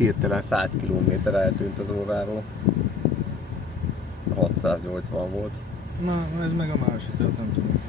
hirtelen 100 km eltűnt az óráról. 680 volt. Na, ez meg a másik, tehát nem tudom.